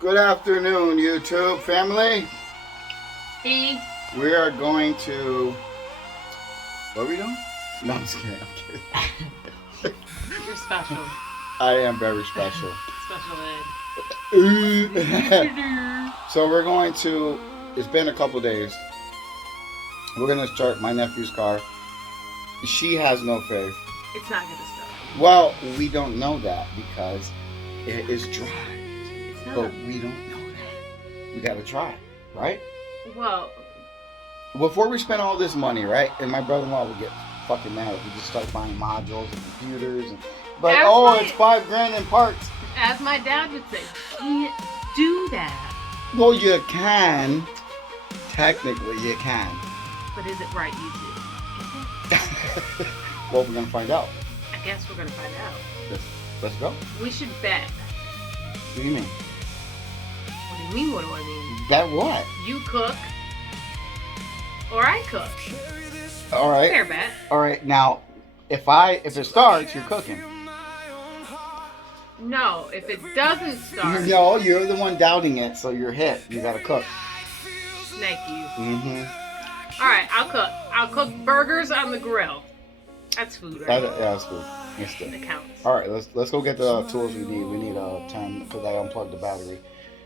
Good afternoon, YouTube family. Hey. We are going to. What are we doing? No, I'm just kidding. I'm kidding. You're special. I am very special. Special ed. So we're going to. It's been a couple days. We're going to start my nephew's car. She has no faith. It's not gonna start. Well, we don't know that because it is dry. It's not. But we don't know that. We gotta try, right? Well, Before we spend all this money, right? And my brother-in-law would get fucking mad if we just start buying modules and computers and like, That's oh, right. it's $5,000 in parts. as my dad would say, can't do that. Well, you can. Technically, you can. But is it right you do? Well, we're gonna find out. I guess we're gonna find out. Let's go. We should bet. What do you mean? What do you mean? What do I mean? Bet what? You cook, or I cook. All right. Fair bet. All right. Now, if it starts, you're cooking. No, if it doesn't start, No, you're the one doubting it, so you're hit. You gotta cook. snake you. Mm-hmm. All right, I'll cook. I'll cook burgers on the grill. That's food, right? Yeah, that's good. That's good. That counts. All right, let's go get the tools we need. We need 10 because I unplugged the battery.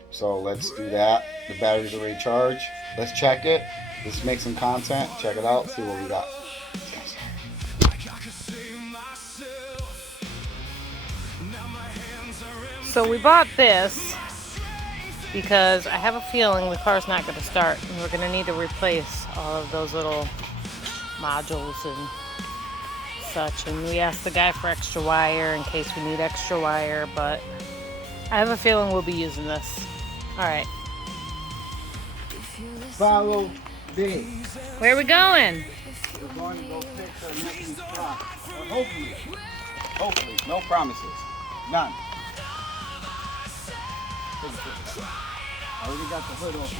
So let's do that. The battery's already charged. Let's check it. Let's make some content. Check it out. See what we got. So we bought this because I have a feeling the car's not going to start, and we're going to need to replace all of those little modules and such. And we asked the guy for extra wire in case we need extra wire, but I have a feeling we'll be using this. All right. Follow me. Where are we going? We're going to go fix our nephew's truck. Hopefully, no promises, none. I already got the hood open.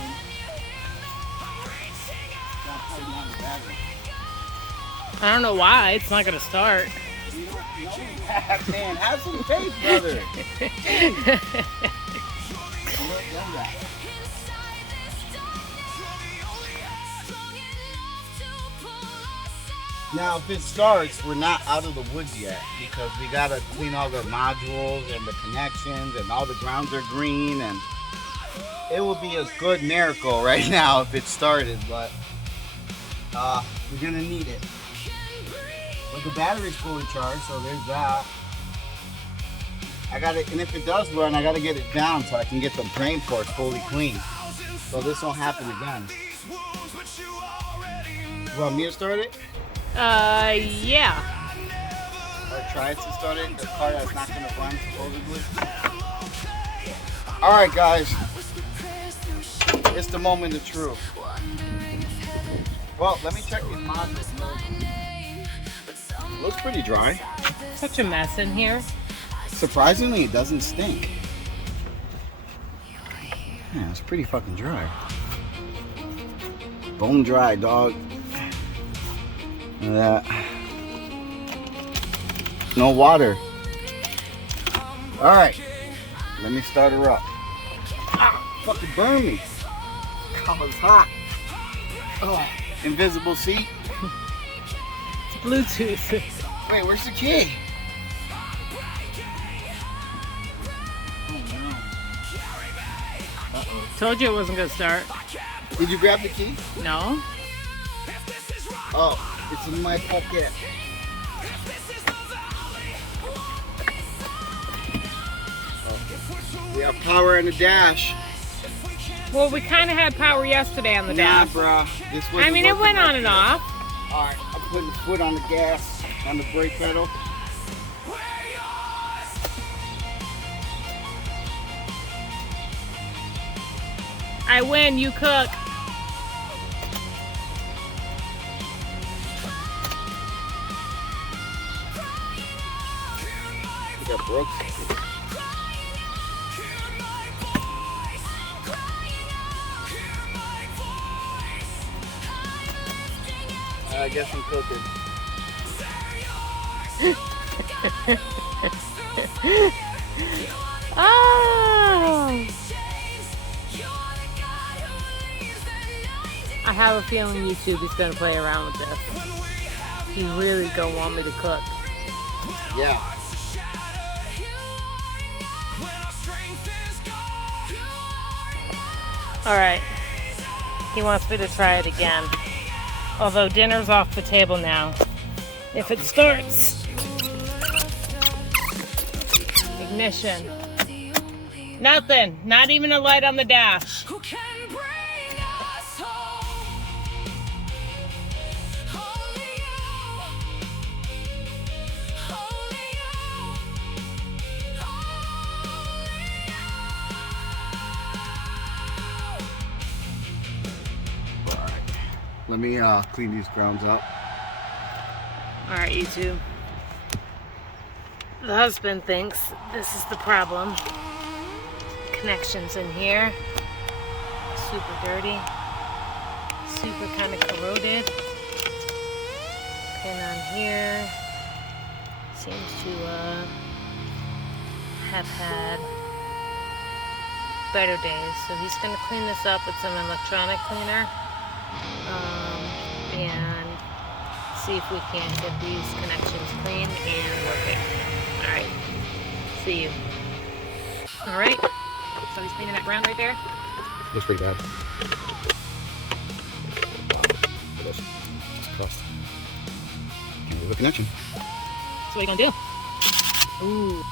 Got to tighten down the battery. I don't know why. It's not going to start. You don't know that, man. Have some faith, brother. Now, if it starts, we're not out of the woods yet because we gotta clean all the modules and the connections, and all the grounds are green, and it will be a good miracle right now if it started, but we're gonna need it. But the battery's fully charged, so there's that. And if it does run, I gotta get it down so I can get the drain ports fully clean. So this won't happen again. You want me to start it? Yeah. Or try to start it? The car that's not gonna run, supposedly. Alright, guys. It's the moment of truth. Well, let me check these modules. Looks pretty dry. Such a mess in here. Surprisingly, it doesn't stink. Yeah, it's pretty fucking dry. Bone dry, dog. No water. Alright. Let me start her up. Ah, fucking burn me. God, it's hot. Oh, invisible seat. It's Bluetooth. Wait, where's the key? Told you it wasn't gonna start. Did you grab the key? No. Oh, it's in my pocket. Okay. We have power in the dash. Well, we kind of had power yesterday on the Nah, dash. bruh. This I mean, it went on and off. Alright, I'm putting the foot on the gas, on the brake pedal. I win, you cook. I got broke. I guess I'm cooking. Oh. I have a feeling YouTube is gonna play around with this. He really gonna want me to cook. Yeah. All right. He wants me to try it again. Although dinner's off the table now. If it starts. Ignition. Nothing. Not even a light on the dash. Let me clean these grounds up. All right, YouTube. The husband thinks this is the problem. Connections in here. Super dirty. Super kind of corroded. Pin on here. Seems to have had better days. So he's going to clean this up with some electronic cleaner. And see if we can get these connections clean and working. Alright, see you. Alright, so he's cleaning that ground right there. Looks pretty bad. It is. It's crust. Can't move a connection. So what are you gonna do? Ooh.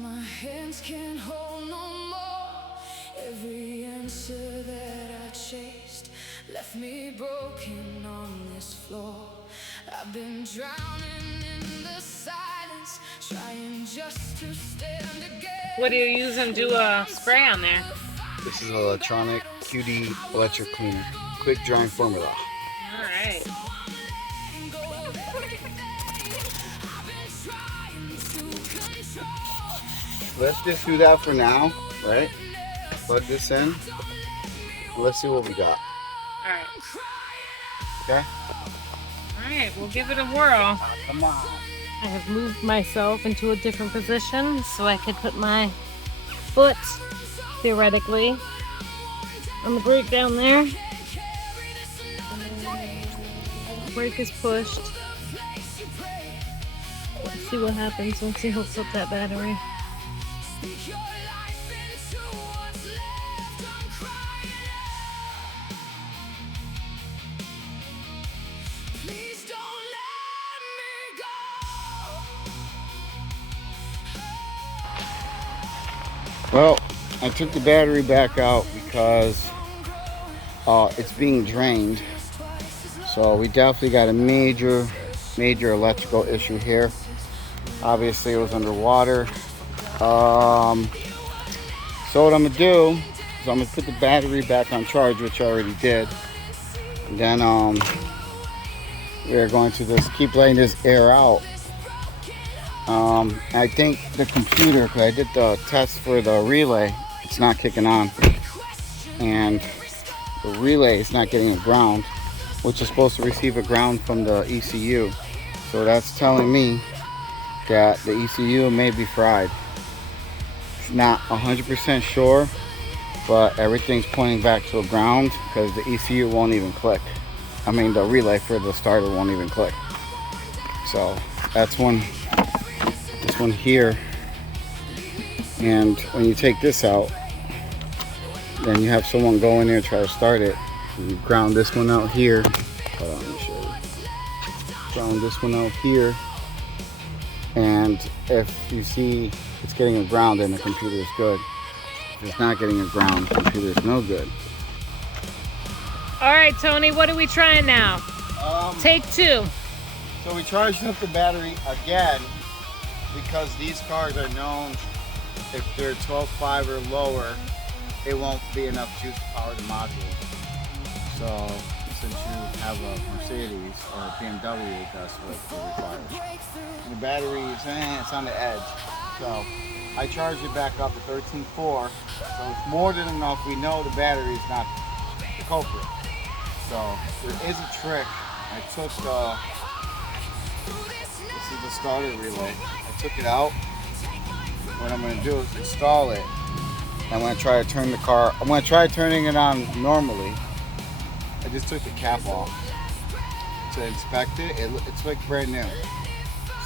My hands can't hold no more. Every answer that I chased left me broken on this floor. I've been drowning in the silence, trying just to stand again. What do you use and do a spray on there? This is an electronic QD electric cleaner. Quick drying formula. Alright. Let's just do that for now, right? Plug this in. Let's see what we got. Alright. Okay? Alright, we'll give it a whirl. Come on. I have moved myself into a different position so I could put my foot, theoretically, on the brake down there. Brake is pushed. Let's see what happens once he hooks up that battery. Well, I took the battery back out because it's being drained. So we definitely got a major electrical issue here. Obviously it was underwater. So what I'm gonna do is I'm gonna put the battery back on charge, which I already did. And then we're going to just keep letting this air out. I think the computer, because I did the test for the relay, it's not kicking on. And the relay is not getting a ground, which is supposed to receive a ground from the ECU. So that's telling me that the ECU may be fried. It's not 100% sure, but everything's pointing back to a ground because the ECU won't even click. I mean, the relay for the starter won't even click. So that's one. This one here, and when you take this out, then you have someone go in there and try to start it. You ground this one out here. Hold on, let me show you. Ground this one out here, and if you see it's getting a ground, then the computer is good. If it's not getting a ground, the computer is no good. All right, Tony, what are we trying now? Take two. So we charged up the battery again, because these cars are known, if they're 12.5 or lower, it won't be enough juice to power the module. So since you have a Mercedes or a BMW, that's what it requires. The battery is it's on the edge. So I charged it back up to 13.4, so it's more than enough. We know the battery is not the culprit. So there is a trick. I took this is the starter relay. I took it out, what I'm going to do is install it. I'm going to try to turn the car. I'm going to try turning it on normally. I just took the cap off to inspect it. It's like brand new.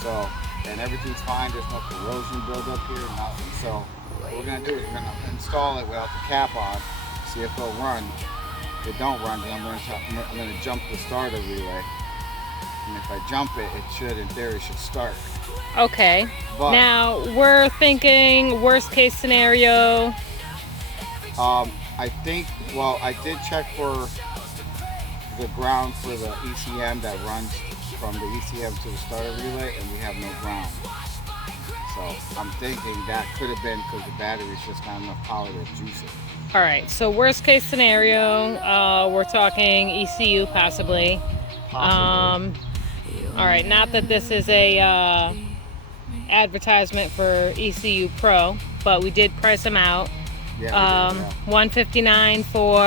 So, and everything's fine. There's no corrosion buildup here, nothing. So, what we're going to do is we're going to install it without the cap on, see if it'll run. If it don't run, then I'm going to jump the starter relay. And if I jump it, it should, in theory, should start. Okay. But, now we're thinking worst case scenario. I think, well, I did check for the ground for the ECM that runs from the ECM to the starter relay, and we have no ground. So I'm thinking that could have been because the battery's just not enough power to juice it. All right. So worst case scenario, we're talking ECU possibly. Possibly. All right. Not that this is a advertisement for ECU Pro, but we did price them out. Yeah, $159 for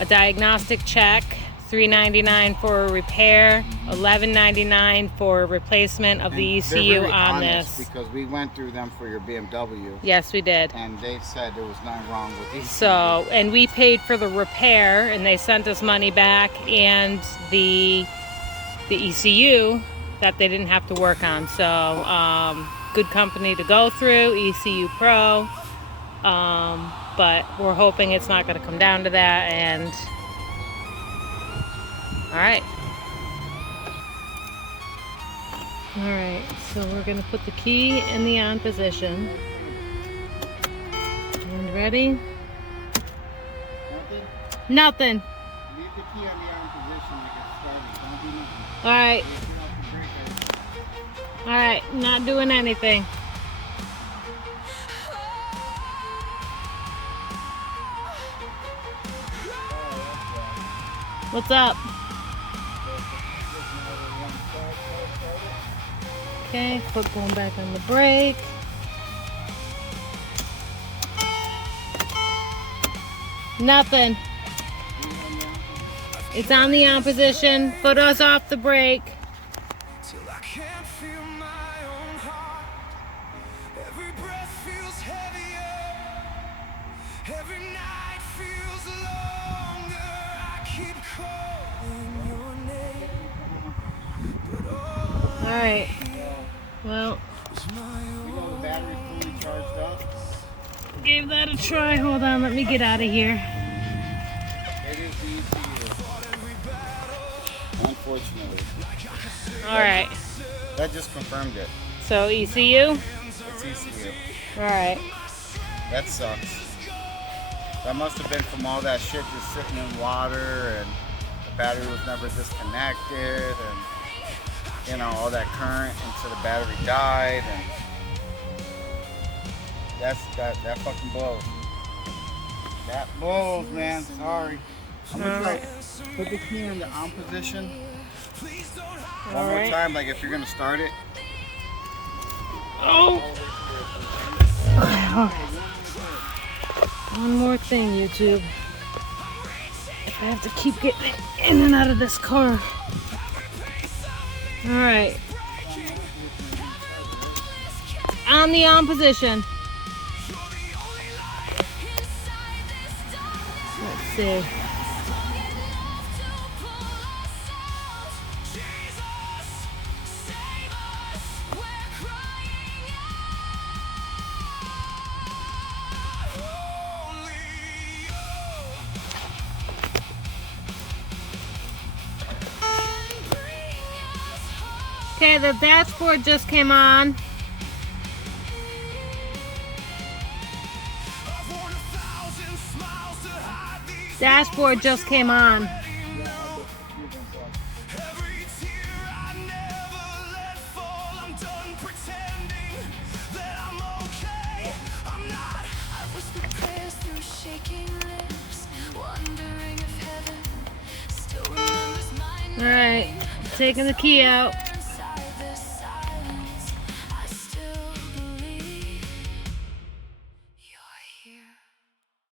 a diagnostic check, $399 for a repair, $11.99 for replacement of the ECU really on this. Because we went through them for your BMW. Yes, we did. And they said there was nothing wrong with ECU. So, and we paid for the repair, and they sent us money back, and the ECU that they didn't have to work on. So, good company to go through, ECU Pro. But we're hoping it's not going to come down to that. And all right, so we're going to put the key in the on position. And ready? Nothing. Leave the key on the on position to get started. Don't do nothing. All right. All right, not doing anything. What's up? Okay, foot going back on the brake. Nothing. It's on the on position. Foot us off the brake. Till I can't feel my own heart. Every breath feels heavier. Every night feels longer. I keep calling your name. But all All right. Well, is my You know own. the battery's fully charged up. gave that a try. Hold on, let me get out of here. It is the ECU. Unfortunately. All right. That just confirmed it. So ECU. It's ECU. All right. That sucks. That must have been from all that shit just sitting in water, and the battery was never disconnected, and you know, all that current until the battery died, and that fucking blows. That blows, man. Sorry. I'm gonna try put the key in the on position one more time, like if you're gonna start it. Oh. One more thing, YouTube. I have to keep getting in and out of this car. All right. On the on position. Let's see. Okay, the dashboard just came on. Dashboard just came on. All right, taking the key out.